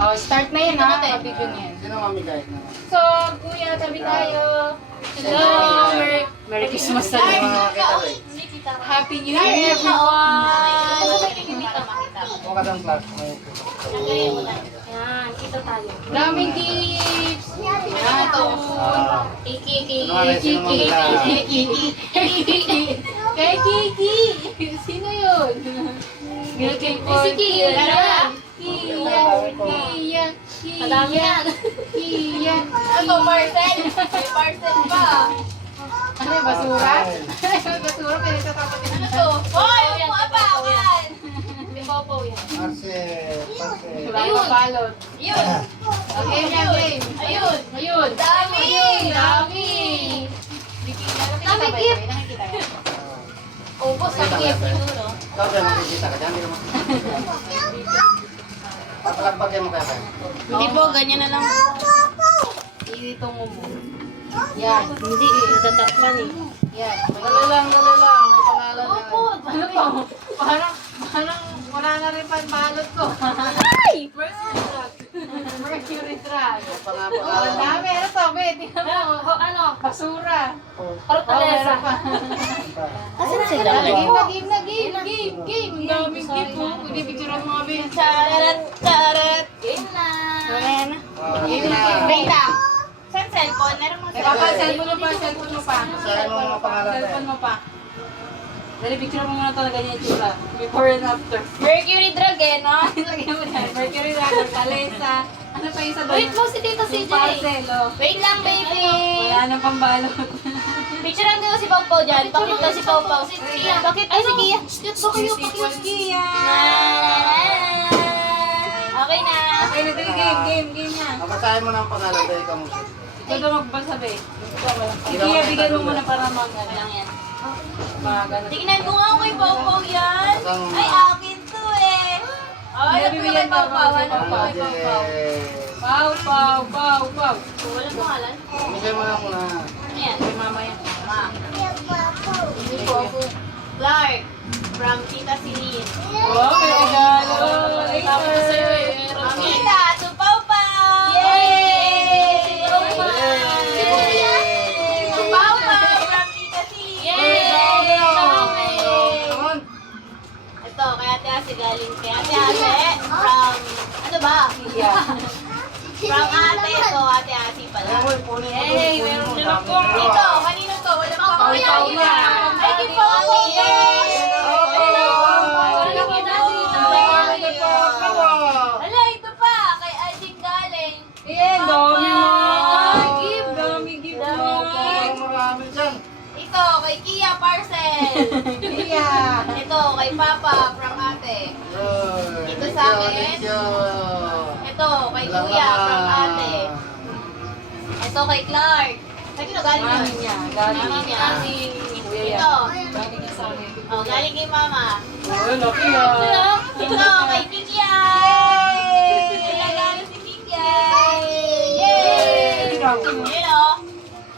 Oh, start na yan ha. Video na yan. Sino mami guys na? So, kuya, tabi tayo. Hello! Merry Christmas sa Sino inyo. makakita rin? Happy New Year, everyone! Mukha kang flash. Yan, kita tayo. Daming gifts! Yan, ito. Kiki. Sino Kiki? Kay Kiki! Sino yun? Kay Si Kia, Kia! Kia. Madami yan. Kia! Ano, parcel? May parcel pa. Ano yung basura? Basura, pwede sa tapos Ano to? Hoy, upo apakan! May popo yan. Marce. Ayun! Balot. Yun. Okay, game. Ayun. Ayun. Dami. Dami. Dami gift. Nakikita ka? Ubos ang gift siguro. Ikaw dyan, makikita ka dyan. Hindi naman. Papalagpagyan mo kaya kayo. Hindi po, ganyan na lang. Dito mo mo. Yan. Hindi, natatakpan eh. Yan. Dali lang. May pangalan yan. Ano to? Parang wala na rin panbalot ko. Ay! Mercury truck. May Oh, pangalan. ang dami. Ano to, be? Tingnan mo. Ano? Basura. Fortaleza. meron pa. Asan sila? Game. Ang daming gift mo. Hindi picture ang mga be. Charat. Game na. Game na. Wait lang. Saan cellphone? Meron mo Cellphone mo pa. Basahin mo mga pangalan tayo. Cellphone mo pa. Dali, picture mo muna talaga niya yung tsura. Before and after. Mercury drug eh, no? Lagyan mo yan. Mercury Rock, Fortaleza. Ano pa yung sa doon? Wait mo si Tito Yung CJ. parcel, oh. Wait lang, baby. Wala nang pambalot. Picturean ko si Pau Pau dyan. Bakit daw si Pau Pau? Bakit ay si Kia? Bakit Kia? Okay na. Okay na, dali, game na. Basahin mo na ang pangalan tayo. Ikaw mo. Ikaw daw magbasa, be. Si Kia, bigyan mo muna para Okay lang yan. mag-ano. Tingnan ko nga kay Pau Pau yan. Ay, akin to eh. Ay, alam ko kay Pau Pau. Alam ko kay Pau Pau. Pau. Walang pangalan? Bigay mo na muna. Ano yan? Kay mama yan. Ma. Clark. From Tita Celine. Wow, may regalo. Tapos na sa'yo eh. Mamita, to Pau Pau! Yay! To Pau Pau from Tita Celine! Naman. Ito, kay Ate Ase galing kay Ate Ase from, ano ba? Kia. From Ate, ito Ate Ase pala. Ayun, punin mo. Hey, meron din ako. Ito, kanino to? Wala pang Pau Pau yan. Ay, kay Pau Pau! Ala, ito pa, kay Ading galing. Ayan, dami mo. Gift. Dami gift mo. Marami dyan. Ito, kay Kia Parcel. Kia. Ito, kay Papa from Ate. Ito sa akin. Thank you. Ito, kay Kuya from Ate. Ito, kay Clark. Ay, kino galing Mami yun? niya. Galing Mami niya. Kuya yan. Ito. Galing niya sa amin. Oh, galing kay Mama. Oh, laki ah. Ito, kay Kikiay! Galing si Kikiay! Yay! Yun o.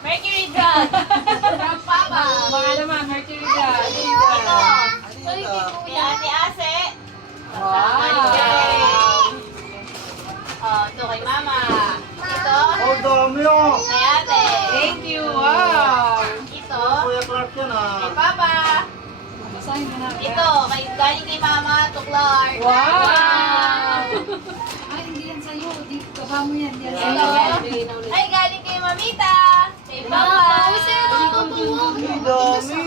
Mercury drug. From Papa. Mga naman, Mercury Gas. Ito. Kay Kuya Ate Ase. Wow. Oh, ito kay Mama. Ito. Oh, dami oh. Kay Ate. Thank you. Wow. Ito. Kuya Clark yan ah. Kay Papa. Basahin mo na. Ito. Galing kay Mama to Clark. Wow. Ay, hindi yan sa'yo. Di, baba mo yan. Yan Ito. sa'yo. Ay, galing kay Mamita. Kay Papa. Ang dami.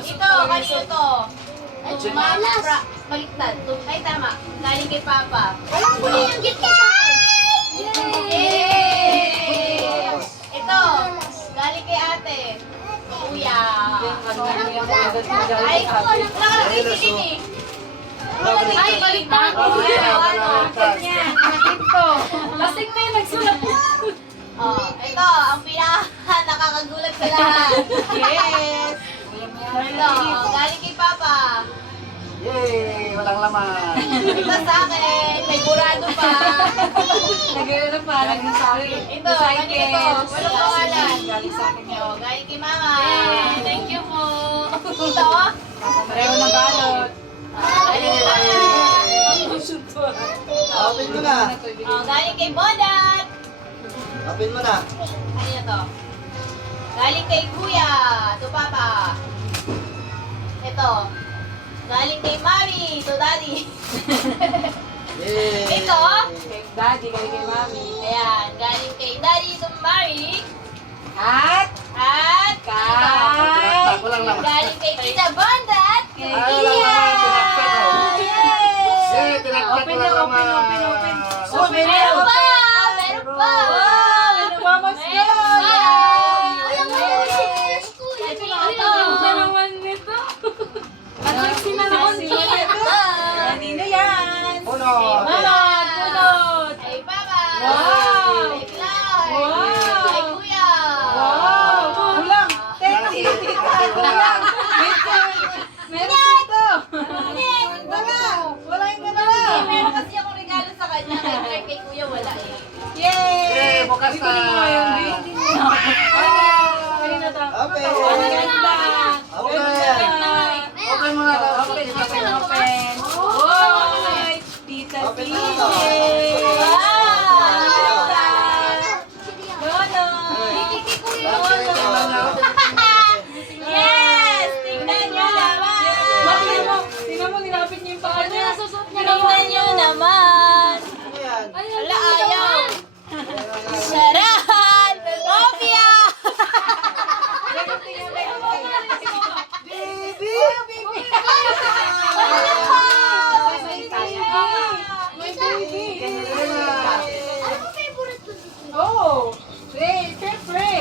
Ito, kanino to? Ay, Mama. Baliktad. Ay, tama. Galing kay Papa. Kunin yung gift ko. Yay! Ito, galing kay Ate. Kuya. Ay, nakalagay si Lini. Ay, baliktad. Lasing na yung nagsulat. Oh, ito, ang pinaka nakakagulat sa lahat. Yes. Ito, galing kay Papa. Yay! Walang laman. Ito sa akin, may burado pa. Nag-ano pa, nag-sorry. Ito, kanina to. Walang pangalan. Galing sa akin yun. Oh, galing kay Mama. Thank you po. Ito, Pareho na balot. galing kay Mama. Open mo na. Oh, galing kay Bonat. Open mo na. Ano na to? Galing kay Kuya. To Papa. Ito. Galing kay Mami. To Daddy. Yay! Ito. Kay daddy, kay mami. Ayan. Galing kay Daddy to Mami. At, At Tinaktak, walang laman. galing kay Tita Bondat. Kay Ay, walang laman, tinaktak, oh. Yes! Yay! Tinaktak, Open walang na, laman. open. Oh, Meron pa! Meron pa! Namamas ka! Meron pa! Kuya, Ito na ito. naman nito. At sexy na naman siya. Kanino yan? Uno. Mama, tulot. Ay, Papa! Wow! Ay, Clark! Wow! Ay, Kuya! Wow! Kulang! Teka, kulang! Meron dito! Wala yung dalawa! Eh, meron kasi akong regalo sa kanya. Kay Clark, kay Kuya, wala eh. Yay! Yay! Bukas Hindi ko rin na. ngayon, Di. Kanina to. Open. Ang ganda! Open. Ganda! Open mo na. Open, open, open. Oy! Tita Open Titi! na to. Lolo! Yes! Tingnan nyo naman! Tingnan mo, nilapit niyo yung paa niya. Tingnan nyo naman! Ano yan? Wala, ayaw! Charan! Opia! My baby! Oh! Pray, pray!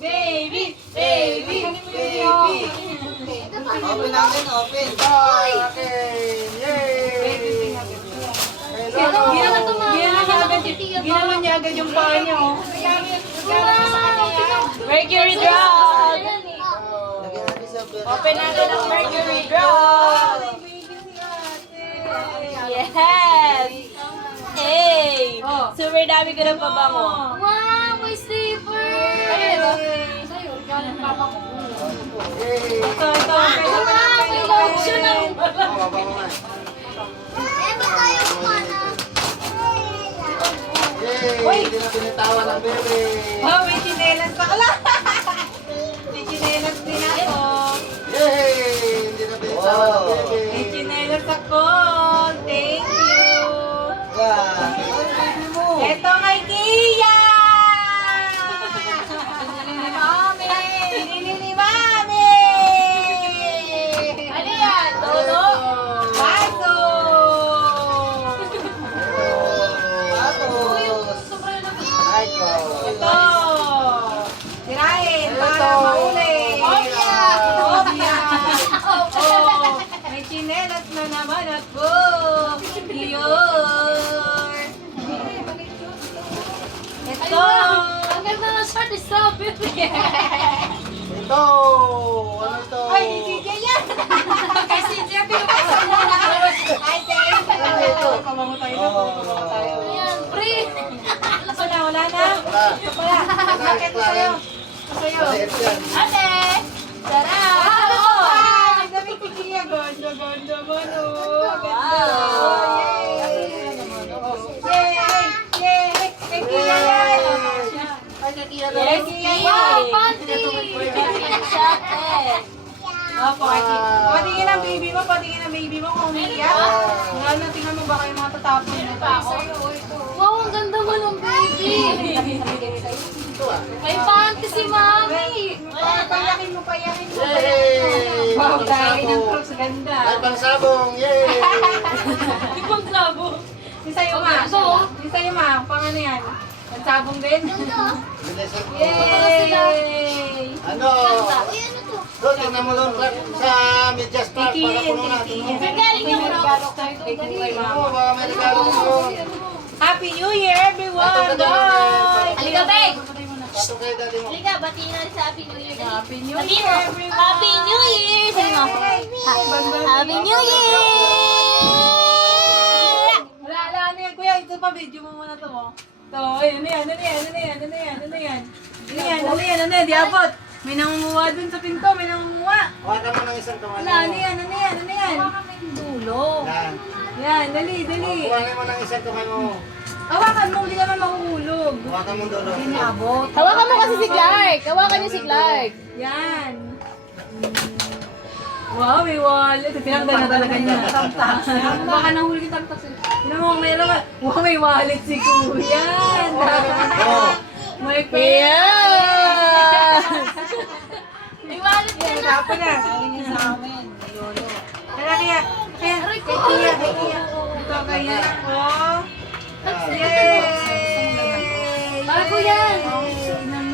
Baby! Baby! Open natin, open. Okay. Yay! Ginawa niya agad yung paa niya, oh. Mercury drop! Lagyan natin sa bed. Open natin ang Mercury drop! Yes! Hey! Oh. Super dami ko ng pabango. Wow, may slipper! Sa'yo, ikaw ng papa ko. Yay! Ito, pwede pa Oh, baba mo na. Yay! Hindi na binitawan ng bebe. Oh, may chinelas pa kala. May chinelas din ako. Yay! Hindi na binitawan ng bebe. May chinelas ako. Thank you. Wow! Ano baby mo? Ito kay Kia! Mami! Pinili ni Mami! Ano yan? Todo? Baso! Ito! Sirain para mauli! Opia! Opia! Oh, may chinelas na naman ako! Yun! Ito! Ang ganda ng short, strawberry! Ito! Ano ito? Ay, ni CJ yan! Kay CJ, pinupasok mo na! Ay, thank you! Kabango tayo na, kabango tayo. Ayan, free! Wala na? Wala. Wala. Bakit ito sa'yo? Ito sa'yo. Maliit yan. Ate! Sarap! Ano to? Ay, dami kikiya. Ganda, ganda man, oh. Ganda. Yay! Yay! Kay Kia yan. Yes, Kia Wow, yan. panty! Shate! Opo, patingin ang baby mo, patingin ang baby mo kung umiiyak. Wala na, tingnan mo baka yung mga tatapon mo pa ako. Wow, ang ganda mo ng baby! May panty si mami! Payakin mo, payakin mo. Yay! Wow, May dahil ng pangsabong. crocs, ganda. May pangsabong! Yay! Ibang labo! Yung sa'yo, ma. Yung sa'yo, ma. Pang ano yan? Pansabong din? Bilisan mo. Yay! Ano? Doon, tingnan mo doon sa medyas park para puno natin. Galing yung regalo tayo kay Kuya Oo, Mama. baka may regalo mo doon. Happy New Year, everyone! Ito, ito, Bye! Halika, Beg! Pato kayo dati mo. Halika, batiin natin sa Happy New Year. Happy New Sabihin Year, mo, everyone! Happy New Year! Sabihin mo, Happy New Year! Wala, ano yan, Kuya? Ito pa, video mo muna to mo. Ito, ay, ano yan, ano yan, ano yan, ano yan, ano yan? Ano yan, ano yan, ano yan, di abot. May nangunguha dun sa pinto, may nangunguha. Hawakan mo ng isang kamay mo. Wala, ano yan, ano yan, ano yan? Dulo. Yan. Yan, dali, dali. Hawakan mo ng isang kamay mo. Hawakan mo, hindi ka man mahuhulog. Hawakan mo dulo. Hawakan mo kasi si Clark. Hawakan niyo si Clark. Yan. Wow, may wallet. Tinanggal na talaga niya. Baka nahuli yung tamtas. Tignan mo, may raman. Wow, may wallet si Kuya. Oh. May pera. May wallet ka na. Tapo na. Galing niya sa amin. Lolo. Kaya. Kay Kuya. Ito kaya. Oh. Yay! Para Kuya.